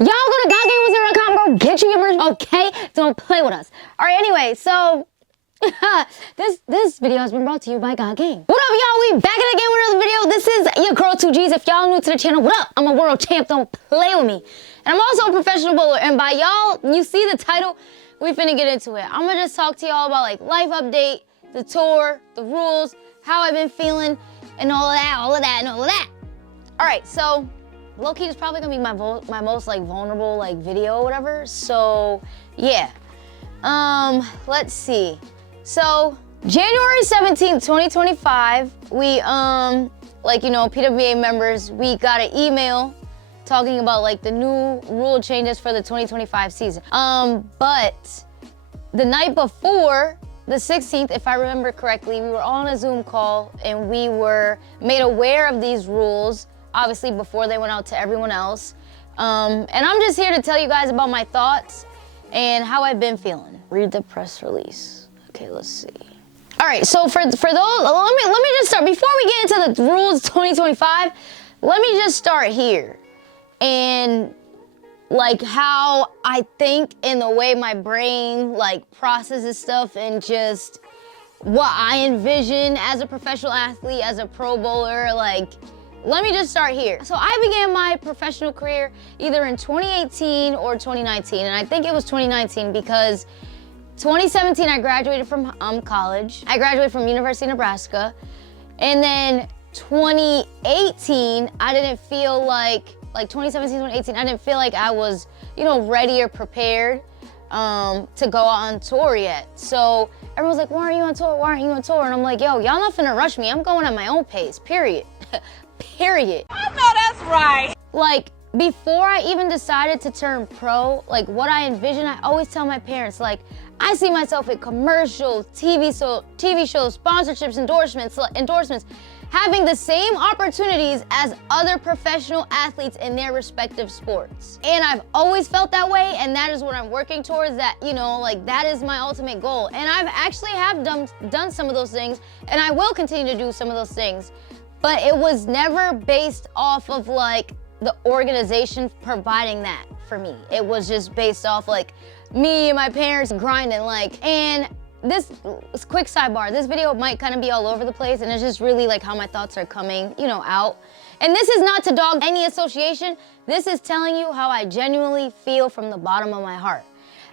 Y'all go to GodGameWizard.com, bro. Get your merch, okay? Don't play with us. All right, anyway, so this video has been brought to you by God Game. What up, y'all? We back at it again with another video. This is your girl 2Gs. If y'all new to the channel, what up? I'm a world champ. Don't play with me. And I'm also a professional bowler. And by y'all, you see the title, we finna get into it. I'm gonna just talk to y'all about like life update, the tour, the rules, how I've been feeling, and all of that. All right, so low-key is probably gonna be my most like vulnerable like video or whatever. So yeah, let's see. So January 17th, 2025, we like, you know, PWA members, we got an email talking about like the new rule changes for the 2025 season. But the night before, the 16th, if I remember correctly, we were on a Zoom call and we were made aware of these rules, obviously before they went out to everyone else. And I'm just here to tell you guys about my thoughts and how I've been feeling. Read the press release. Okay, let's see. All right, so for those, let me just start. Before we get into the rules 2025, let me just start here. And like how I think and the way my brain like processes stuff and just what I envision as a professional athlete, as a pro bowler, like, let me just start here. So I began my professional career either in 2018 or 2019, and I think it was 2019 because 2017 I graduated from college. I graduated from University of Nebraska, and then 2018 I didn't feel like 2017, 2018, I didn't feel like I was, you know, ready or prepared to go out on tour yet. So everyone's like, why aren't you on tour? Why aren't you on tour? And I'm like, yo, y'all not finna rush me. I'm going at my own pace, period. Period. I know that's right. Like, before I even decided to turn pro, like what I envision, I always tell my parents, like, I see myself in commercials, TV shows, sponsorships, endorsements, having the same opportunities as other professional athletes in their respective sports. And I've always felt that way, and that is what I'm working towards, that, you know, like that is my ultimate goal. And I've actually done some of those things, and I will continue to do some of those things, but it was never based off of like the organization providing that for me. It was just based off like me and my parents grinding, like, and this quick sidebar, this video might kind of be all over the place, and it's just really like how my thoughts are coming, you know, out. And this is not to dog any association. This is telling you how I genuinely feel from the bottom of my heart.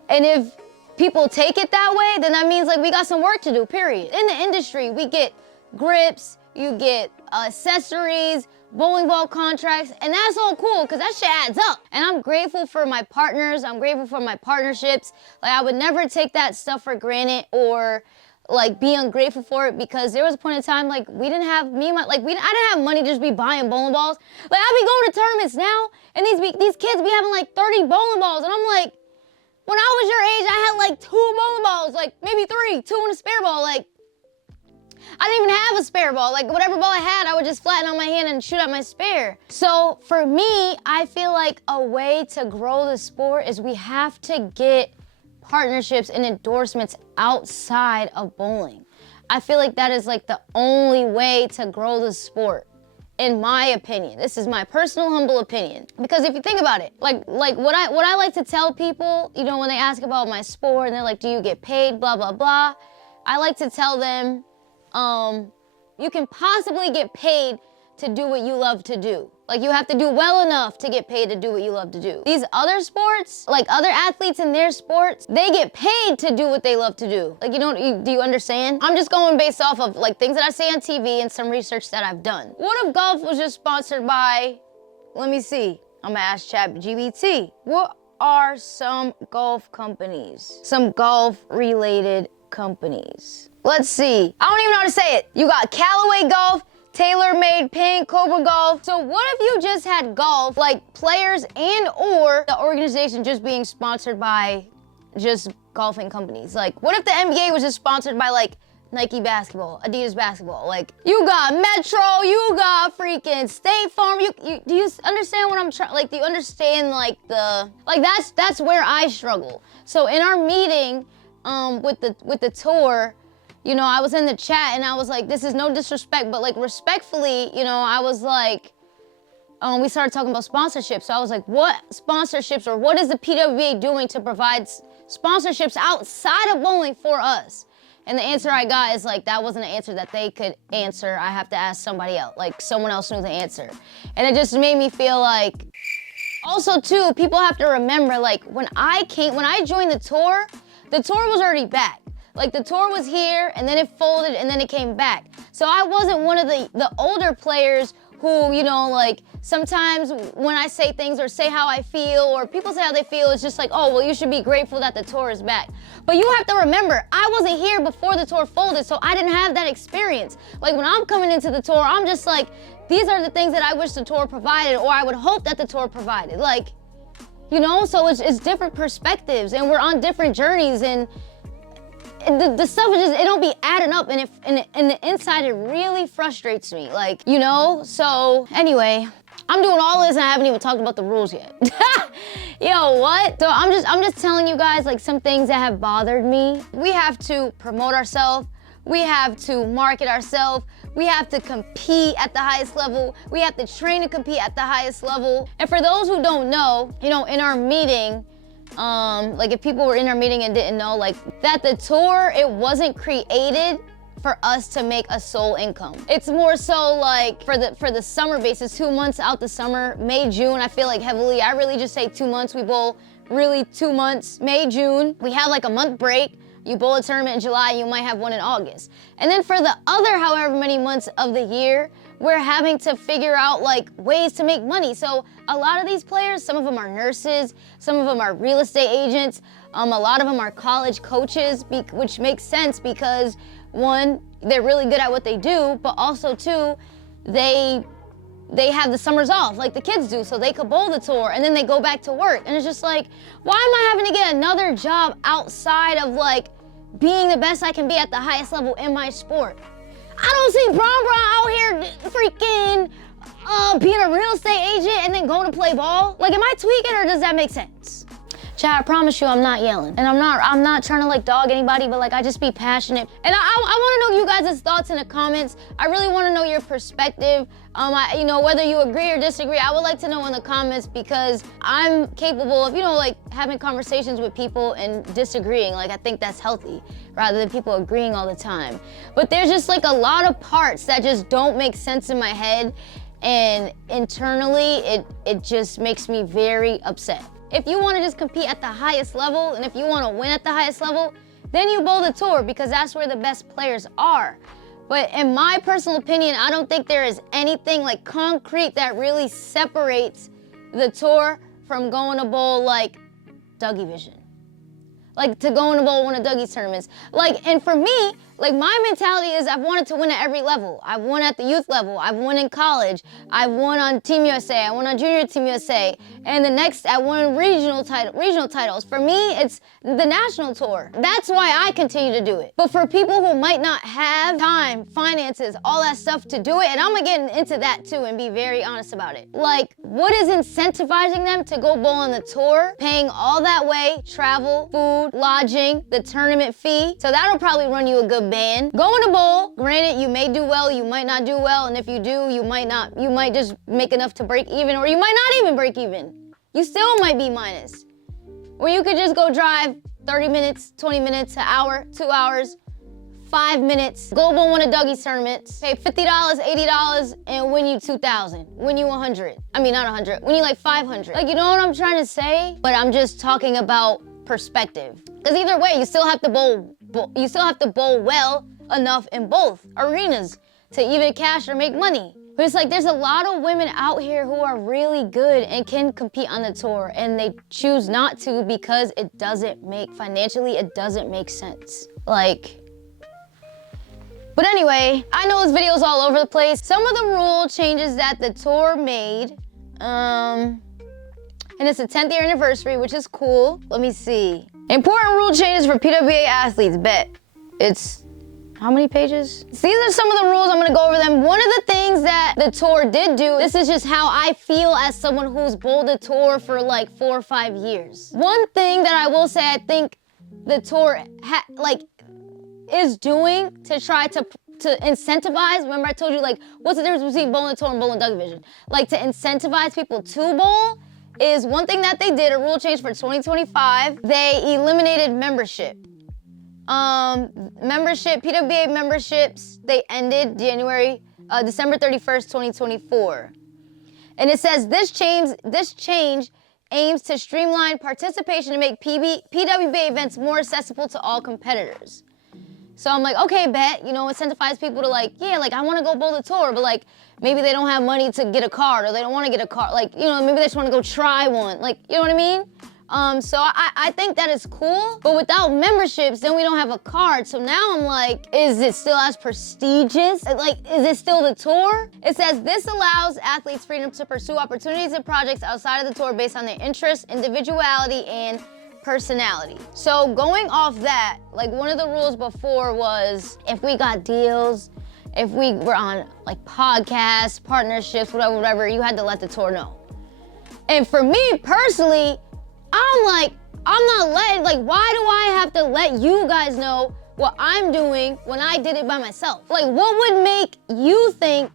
And if people take it that way, then that means like we got some work to do, period. In the industry, we get grips, you get accessories, bowling ball contracts, and that's all cool because that shit adds up. And I'm grateful for my partners, I'm grateful for my partnerships. Like, I would never take that stuff for granted or like be ungrateful for it, because there was a point in time like we didn't have I didn't have money to just be buying bowling balls. Like, I be going to tournaments now and these kids be having like 30 bowling balls, and I'm like, when I was your age, I had like 2 bowling balls, like maybe 3, 2 and a spare ball. Like, I didn't even have a spare ball. Like, whatever ball I had, I would just flatten on my hand and shoot out my spare. So for me, I feel like a way to grow the sport is we have to get partnerships and endorsements outside of bowling. I feel like that is like the only way to grow the sport, in my opinion. This is my personal humble opinion. Because if you think about it, like what I like to tell people, you know, when they ask about my sport and they're like, do you get paid, blah, blah, blah. I like to tell them, you can possibly get paid to do what you love to do. Like, you have to do well enough to get paid to do what you love to do. These other sports, like other athletes in their sports, they get paid to do what they love to do. Like, do you understand? I'm just going based off of like things that I see on TV and some research that I've done. What if golf was just sponsored by, let me see, I'm gonna ask ChatGPT. What are some golf companies? Some golf related companies. Let's see. I don't even know how to say it. You got Callaway Golf, TaylorMade Pink, Cobra Golf. So what if you just had golf, like players and or the organization just being sponsored by just golfing companies? Like, what if the NBA was just sponsored by like Nike basketball, Adidas basketball? Like, you got Metro, you got freaking State Farm. Do you understand what I'm trying? Like, do you understand like that's where I struggle. So in our meeting with the tour, you know, I was in the chat and I was like, this is no disrespect, but like respectfully, you know, I was like, we started talking about sponsorships. So I was like, what sponsorships, or what is the PWBA doing to provide sponsorships outside of bowling for us? And the answer I got is like, that wasn't an answer that they could answer. I have to ask somebody else, like someone else knew the answer. And it just made me feel like, also too, people have to remember, like when I joined the tour was already back. Like the tour was here and then it folded and then it came back. So I wasn't one of the older players who, you know, like sometimes when I say things or say how I feel or people say how they feel, it's just like, oh, well, you should be grateful that the tour is back. But you have to remember, I wasn't here before the tour folded, so I didn't have that experience. Like when I'm coming into the tour, I'm just like, these are the things that I wish the tour provided, or I would hope that the tour provided. Like, you know, so it's different perspectives and we're on different journeys, and the stuff is just, it don't be adding up, and the inside it really frustrates me, like, you know? So anyway, I'm doing all this and I haven't even talked about the rules yet. Yo, what? So I'm just telling you guys like some things that have bothered me. We have to promote ourselves. We have to market ourselves. We have to compete at the highest level. We have to train to compete at the highest level. And for those who don't know, you know, in our meeting, like if people were in our meeting and didn't know, like that the tour, it wasn't created for us to make a sole income. It's more so like for the summer basis, 2 months out the summer, May, June, I feel like heavily, I really just say 2 months, we bowl really 2 months, May, June. We have like a month break. You bowl a tournament in July, you might have one in August. And then for the other however many months of the year, we're having to figure out like ways to make money. So a lot of these players, some of them are nurses, some of them are real estate agents, a lot of them are college coaches, which makes sense because one, they're really good at what they do, but also two, they have the summers off like the kids do, so they could bowl the tour and then they go back to work. And it's just like, why am I having to get another job outside of like being the best I can be at the highest level in my sport? I don't see Bron out here freaking being a real estate agent and then going to play ball. Like, am I tweaking or does that make sense? Chad, I promise you I'm not yelling. And I'm not trying to like dog anybody, but like I just be passionate. And I wanna know you guys' thoughts in the comments. I really wanna know your perspective. You know, whether you agree or disagree, I would like to know in the comments because I'm capable of, you know, like having conversations with people and disagreeing. Like I think that's healthy rather than people agreeing all the time. But there's just like a lot of parts that just don't make sense in my head. And internally, it just makes me very upset. If you want to just compete at the highest level and if you want to win at the highest level, then you bowl the tour because that's where the best players are. But in my personal opinion, I don't think there is anything like concrete that really separates the tour from going to bowl like Dougie Vision. Like to go in a bowl one of Dougie's tournaments. Like, and for me, like my mentality is I've wanted to win at every level. I've won at the youth level, I've won in college, I've won on Team USA, I won on Junior Team USA, and the next I won regional titles. For me, it's the national tour. That's why I continue to do it. But for people who might not have time, finances, all that stuff to do it, and I'm gonna get into that too and be very honest about it. Like, what is incentivizing them to go bowl on the tour, paying all that way, travel, food, lodging, the tournament fee? So that'll probably run you a good band. Going to bowl, granted, you may do well, you might not do well, and if you do, you might just make enough to break even, or you might not even break even. You still might be minus. Or you could just go drive 30 minutes, 20 minutes, an hour, 2 hours, 5 minutes, go bowl one of Dougie's tournaments, pay $50, $80, and win you 2,000, win you 100. I mean, not 100, win you like 500. Like, you know what I'm trying to say? But I'm just talking about perspective. Because either way, you still have to bowl well enough in both arenas to even cash or make money. But it's like there's a lot of women out here who are really good and can compete on the tour, and they choose not to because it doesn't make, financially, it doesn't make sense. Like, but anyway, I know this video's all over the place. Some of the rule changes that the tour made, and it's the 10th year anniversary, which is cool. Let me see. Important rule changes for PWBA athletes, bet. It's, how many pages? These are some of the rules, I'm gonna go over them. One of the things that the tour did do, this is just how I feel as someone who's bowled a tour for like 4 or 5 years. One thing that I will say I think the tour is doing to try to to incentivize, remember I told you like, what's the difference between bowling tour and bowling Doug division? Like to incentivize people to bowl is one thing that they did, a rule change for 2025. They eliminated membership. PWBA memberships, they ended December 31st, 2024. And it says this change aims to streamline participation and make PWBA events more accessible to all competitors. So I'm like, okay, bet, incentivize people to like, yeah, like I want to go bowl the tour, but like maybe they don't have money to get a card or they don't want to get a card. Like, maybe they just want to go try one. Like, you know what I mean? So I think that is cool, but without memberships, then we don't have a card. So now I'm like, is it still as prestigious? Like, is it still the tour? It says this allows athletes freedom to pursue opportunities and projects outside of the tour based on their interests, individuality, and personality. So going off that, like one of the rules before was if we got deals, if we were on like podcasts, partnerships, whatever, you had to let the tour know. And for me personally, I'm like, I'm not letting, like, why do I have to let you guys know what I'm doing when I did it by myself? Like, what would make you think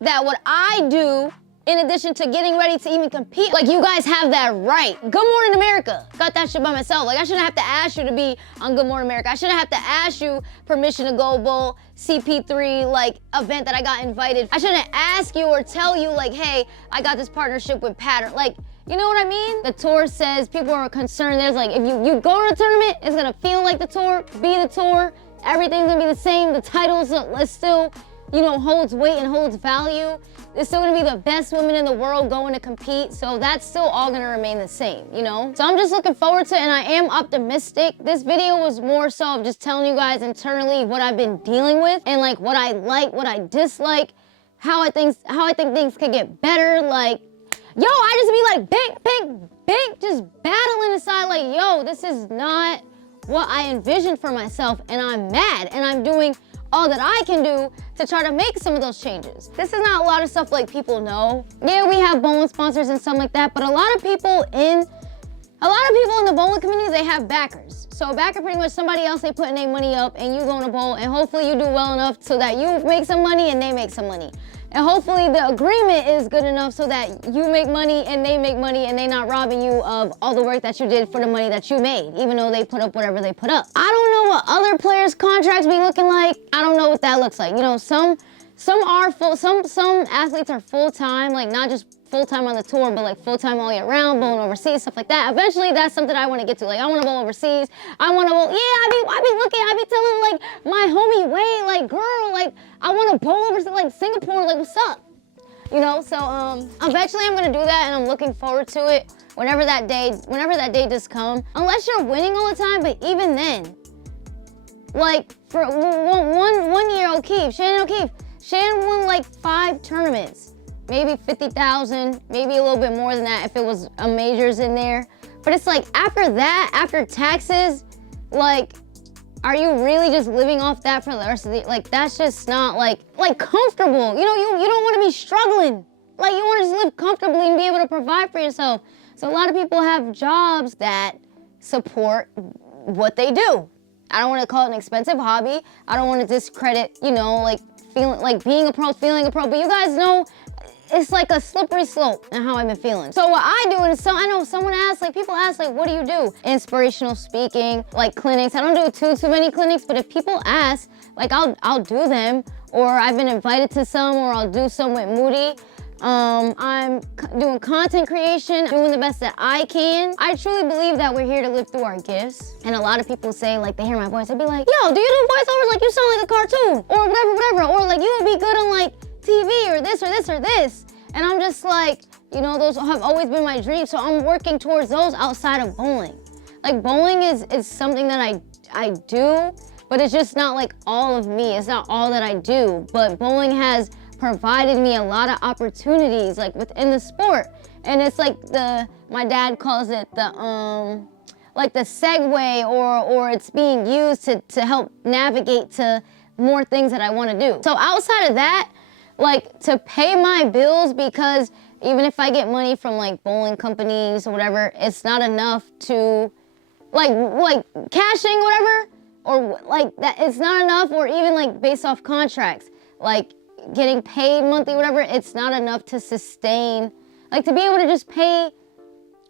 that what I do, in addition to getting ready to even compete, like you guys have that right? Good Morning America, got that shit by myself. Like I shouldn't have to ask you to be on Good Morning America. I shouldn't have to ask you permission to go bowl CP3 like event that I got invited. I shouldn't ask you or tell you like, hey, I got this partnership with Pattern. Like, you know what I mean? The tour says people are concerned. There's like, if you go to the tournament, it's gonna feel like the tour, be the tour. Everything's gonna be the same. The titles still, holds weight and holds value. There's still gonna be the best women in the world going to compete. So that's still all gonna remain the same, So I'm just looking forward to it and I am optimistic. This video was more so of just telling you guys internally what I've been dealing with and like what I like, what I dislike, how I think things could get better. Like, yo, I just be like, bang, just battling inside like, yo, this is not what I envisioned for myself and I'm mad and I'm doing all that I can do to try to make some of those changes. This is not a lot of stuff like people know. Yeah, we have bowling sponsors and stuff like that, but a lot of people in the bowling community, they have backers. So a backer pretty much somebody else, they putting their money up and you going to bowl and hopefully you do well enough so that you make some money and they make some money. And hopefully the agreement is good enough so that you make money and they not robbing you of all the work that you did for the money that you made, even though they put up whatever they put up. I don't know what other players' contracts be looking like. I don't know what that looks like. Some are full, some athletes are full-time, like not just full-time on the tour, but like full-time all year round, bowling overseas, stuff like that. Eventually, that's something I want to get to. Like, I want to bowl overseas. I want to bowl, yeah, I be telling like my homie Way, like, girl, like, I want to bowl overseas, like Singapore, like, what's up? So eventually I'm gonna do that and I'm looking forward to it whenever that day does come. Unless you're winning all the time, but even then, like for one year Shannon won like 5 tournaments, maybe 50,000, maybe a little bit more than that if it was a majors in there. But it's like after that, after taxes, like, are you really just living off that for the rest of the, like, that's just not like comfortable. You don't want to be struggling. Like, you want to just live comfortably and be able to provide for yourself. So a lot of people have jobs that support what they do. I don't want to call it an expensive hobby. I don't want to discredit, like feeling like being a pro, feeling a pro, but you guys know it's like a slippery slope in how I've been feeling. So what I do is, I know someone asked, like people ask, like, what do you do? Inspirational speaking, like clinics. I don't do too many clinics, but if people ask, like I'll do them, or I've been invited to some, or I'll do some with Moody. I'm doing content creation, doing the best that I can. I truly believe that we're here to live through our gifts. And a lot of people say, like, they hear my voice, they'd be like, yo, do you do voiceovers? Like, you sound like a cartoon, or whatever, or like, you would be good on like TV, or this, or this, or this. And I'm just like, those have always been my dreams, so I'm working towards those outside of bowling. Like, bowling is something that I do, but it's just not like all of me. It's not all that I do, but bowling has provided me a lot of opportunities, like within the sport. And it's like my dad calls it the like the segue, or it's being used to help navigate to more things that I want to do. So outside of that, like to pay my bills, because even if I get money from like bowling companies or whatever, it's not enough to like cashing, whatever. or like that, it's not enough, or even like based off contracts, like getting paid monthly, whatever, it's not enough to sustain, like to be able to just pay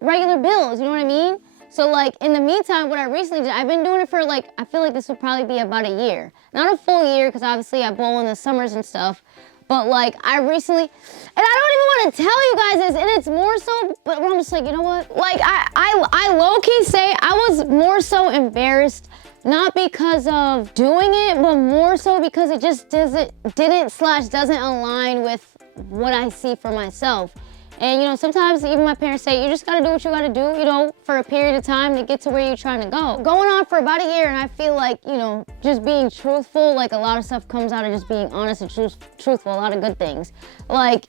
regular bills, you know what I mean? So like in the meantime, what I recently did, I've been doing it for like, I feel like this will probably be about a year. Not a full year, because obviously I bowl in the summers and stuff, but like I recently, and I don't even want to tell you guys this, and it's more so, but I'm just like, you know what? Like I low-key say I was more so embarrassed, not because of doing it, but more so because it just doesn't align with what I see for myself. And you know, sometimes even my parents say, you just gotta do what you gotta do, you know, for a period of time to get to where you're trying to go. Going on for about a year, and I feel like, you know, just being truthful, like a lot of stuff comes out of just being honest and truthful, a lot of good things. Like,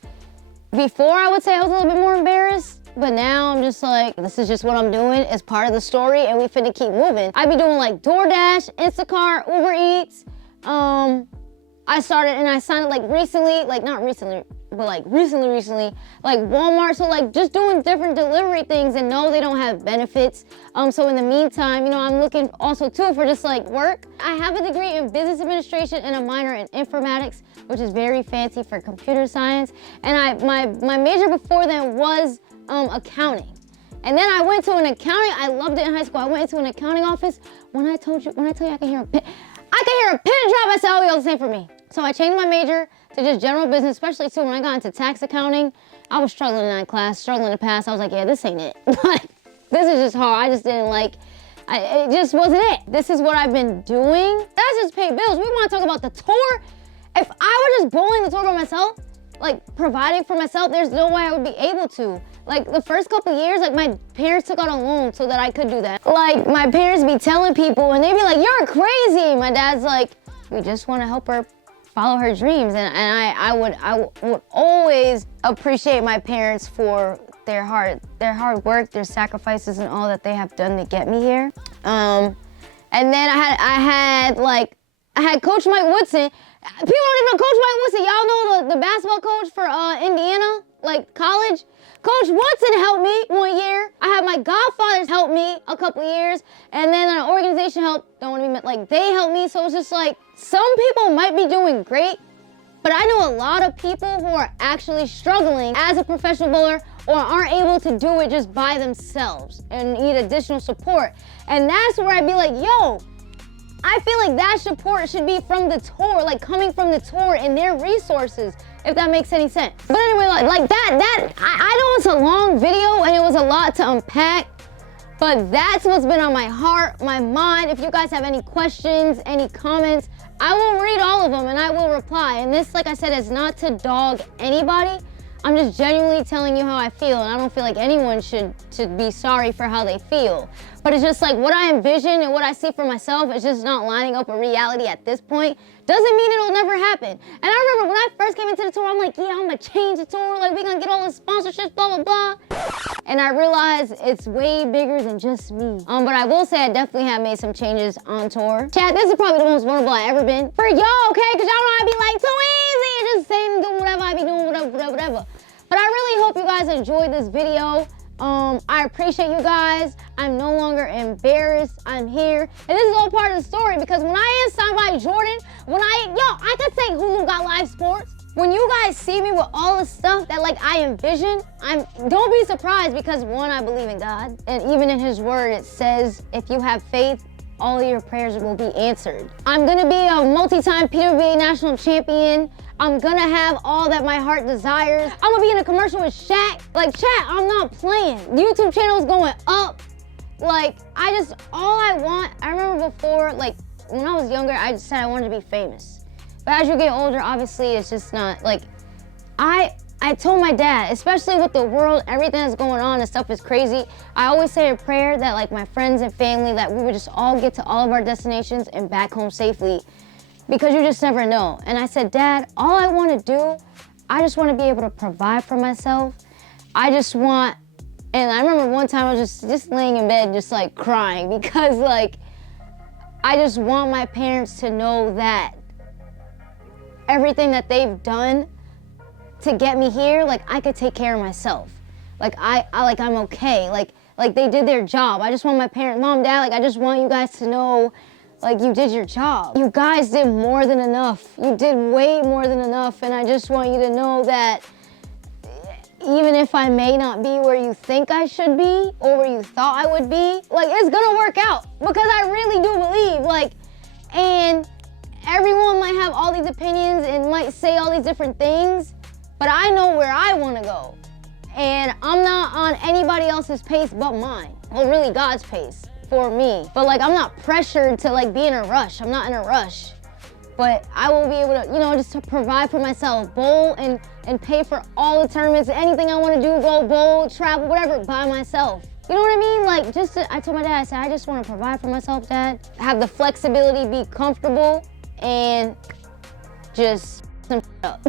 before I would say I was a little bit more embarrassed, but now I'm just like, this is just what I'm doing. It's part of the story, and we finna keep moving. I be doing like DoorDash, Instacart, Uber Eats. I signed like recently, like not recently, but like recently, like Walmart. So like just doing different delivery things, and no, they don't have benefits. So in the meantime, you know, I'm looking also too for just like work. I have a degree in business administration and a minor in informatics, which is very fancy for computer science. And my major before then was accounting. And then I went to an accounting, I loved it in high school. I went into an accounting office. When I tell you I can hear a pin drop, I said, oh, yo, the same for me. So I changed my major to just general business, especially too when I got into tax accounting. I was struggling in that class, struggling to pass. I was like, yeah, this ain't it. Like, this is just hard. I just didn't like, it just wasn't it. This is what I've been doing. That's just pay bills. We want to talk about the tour. If I were just bowling the tour by myself, like providing for myself, there's no way I would be able to. Like the first couple years, like my parents took out a loan so that I could do that. Like my parents be telling people and they be like, you're crazy. My dad's like, we just want to help her follow her dreams. And I would always appreciate my parents for their hard work, their sacrifices and all that they have done to get me here. And then I had Coach Mike Woodson. People don't even know Coach Mike Woodson. Y'all know the basketball coach for Indiana, like college? Coach Woodson helped me one year. I had my godfathers help me a couple years. And then an organization helped, don't want to be like, they helped me. So it's just like, some people might be doing great, but I know a lot of people who are actually struggling as a professional bowler or aren't able to do it just by themselves and need additional support. And that's where I'd be like, yo, I feel like that support should be from the tour, like coming from the tour and their resources, if that makes any sense. But anyway, like that, I know it's a long video and it was a lot to unpack, but that's what's been on my heart, my mind. If you guys have any questions, any comments, I will read all of them and I will reply. And this, like I said, is not to dog anybody. I'm just genuinely telling you how I feel, and I don't feel like anyone should be sorry for how they feel. But it's just like what I envision and what I see for myself is just not lining up with reality at this point. Doesn't mean it'll never happen. And I remember when I first came into the tour, I'm like, yeah, I'm gonna change the tour, like we're gonna get all the sponsorships, blah, blah, blah. And I realized it's way bigger than just me. But I will say I definitely have made some changes on tour. Chat, this is probably the most vulnerable I've ever been. For y'all, okay? Cause y'all know I be like too easy and just saying, do whatever I be doing, whatever. But I really hope you guys enjoyed this video. I appreciate you guys. I'm no longer embarrassed. I'm here. And this is all part of the story because when I am signed by Jordan, I could say Hulu got live sports. When you guys see me with all the stuff that like I envision, don't be surprised because one, I believe in God. And even in his word, it says, if you have faith, all of your prayers will be answered. I'm gonna be a multi-time PWA national champion. I'm gonna have all that my heart desires. I'm gonna be in a commercial with Shaq. Like, chat, I'm not playing. YouTube channel's going up. Like, all I want, I remember before, like, when I was younger, I just said I wanted to be famous. But as you get older, obviously, it's just not, like, I told my dad, especially with the world, everything that's going on and stuff is crazy, I always say a prayer that, like, my friends and family, that we would just all get to all of our destinations and back home safely. Because you just never know. And I said, Dad, all I want to do, I just want to be able to provide for myself. I just want, and I remember one time I was just laying in bed just like crying because like, I just want my parents to know that everything that they've done to get me here, like I could take care of myself. Like I'm okay. Like they did their job. I just want my parents, Mom, Dad, like I just want you guys to know Like, you did your job. You guys did more than enough. You did way more than enough, and I just want you to know that even if I may not be where you think I should be or where you thought I would be, like, it's gonna work out because I really do believe, like, and everyone might have all these opinions and might say all these different things, but I know where I wanna go. And I'm not on anybody else's pace but mine. Well, really God's pace for me. But like, I'm not pressured to like be in a rush. I'm not in a rush. But I will be able to, you know, just to provide for myself, bowl and pay for all the tournaments, anything I want to do, go bowl, travel, whatever, by myself. You know what I mean? Like, I told my dad, I said, I just want to provide for myself, Dad. Have the flexibility, be comfortable, and just some up.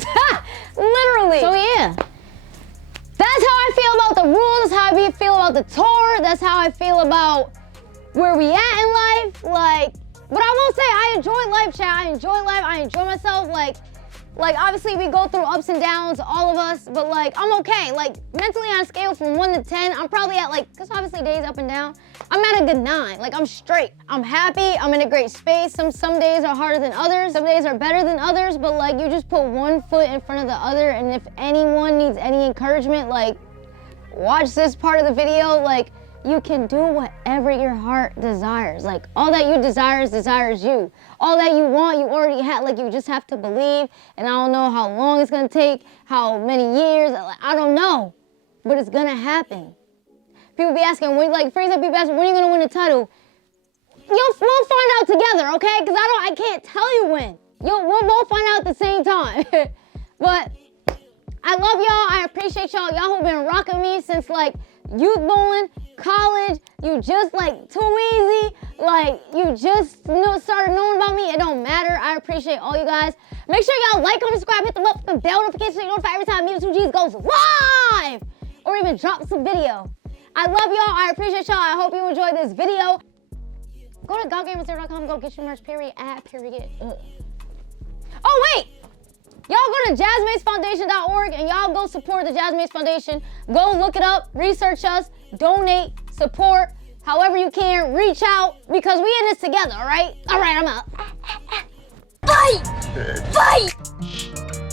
Literally. So yeah, that's how I feel about the rules, how I feel about the tour, that's how I feel about where we at in life. Like, but I will say, I enjoy life, chat. I enjoy life. I enjoy myself. Like obviously we go through ups and downs, all of us, but like, I'm okay. Like, mentally on a scale from 1 to 10, I'm probably at like, cause obviously days up and down, I'm at a good 9. Like, I'm straight. I'm happy. I'm in a great space. Some days are harder than others. Some days are better than others, but like, you just put one foot in front of the other, and if anyone needs any encouragement, like, watch this part of the video. Like, you can do whatever your heart desires. Like, all that you desires you. All that you want, you already have. Like, you just have to believe. And I don't know how long it's gonna take, how many years, I don't know. But it's gonna happen. People be asking, when, like, for example, people asking, when are you gonna win the title? We'll find out together, okay? Because I can't tell you when. We'll both find out at the same time. But I love y'all. I appreciate y'all. Y'all who've been rocking me since, like, youth bowling, college. You just like too easy. Like, you just started knowing about me. It don't matter. I appreciate all you guys. Make sure y'all like, comment, subscribe, hit the motherfucking bell notification so you're notified every time Me and 2Gs goes live or even drops a video. I love y'all. I appreciate y'all. I hope you enjoyed this video. Go to godgamersdare.com. Go get your merch. Period. Oh wait. Y'all go to jazzmacefoundation.org and y'all go support the Jazz Mace Foundation. Go look it up, research us, donate, support, however you can, reach out, because we in this together, all right? All right, I'm out. Fight! Fight!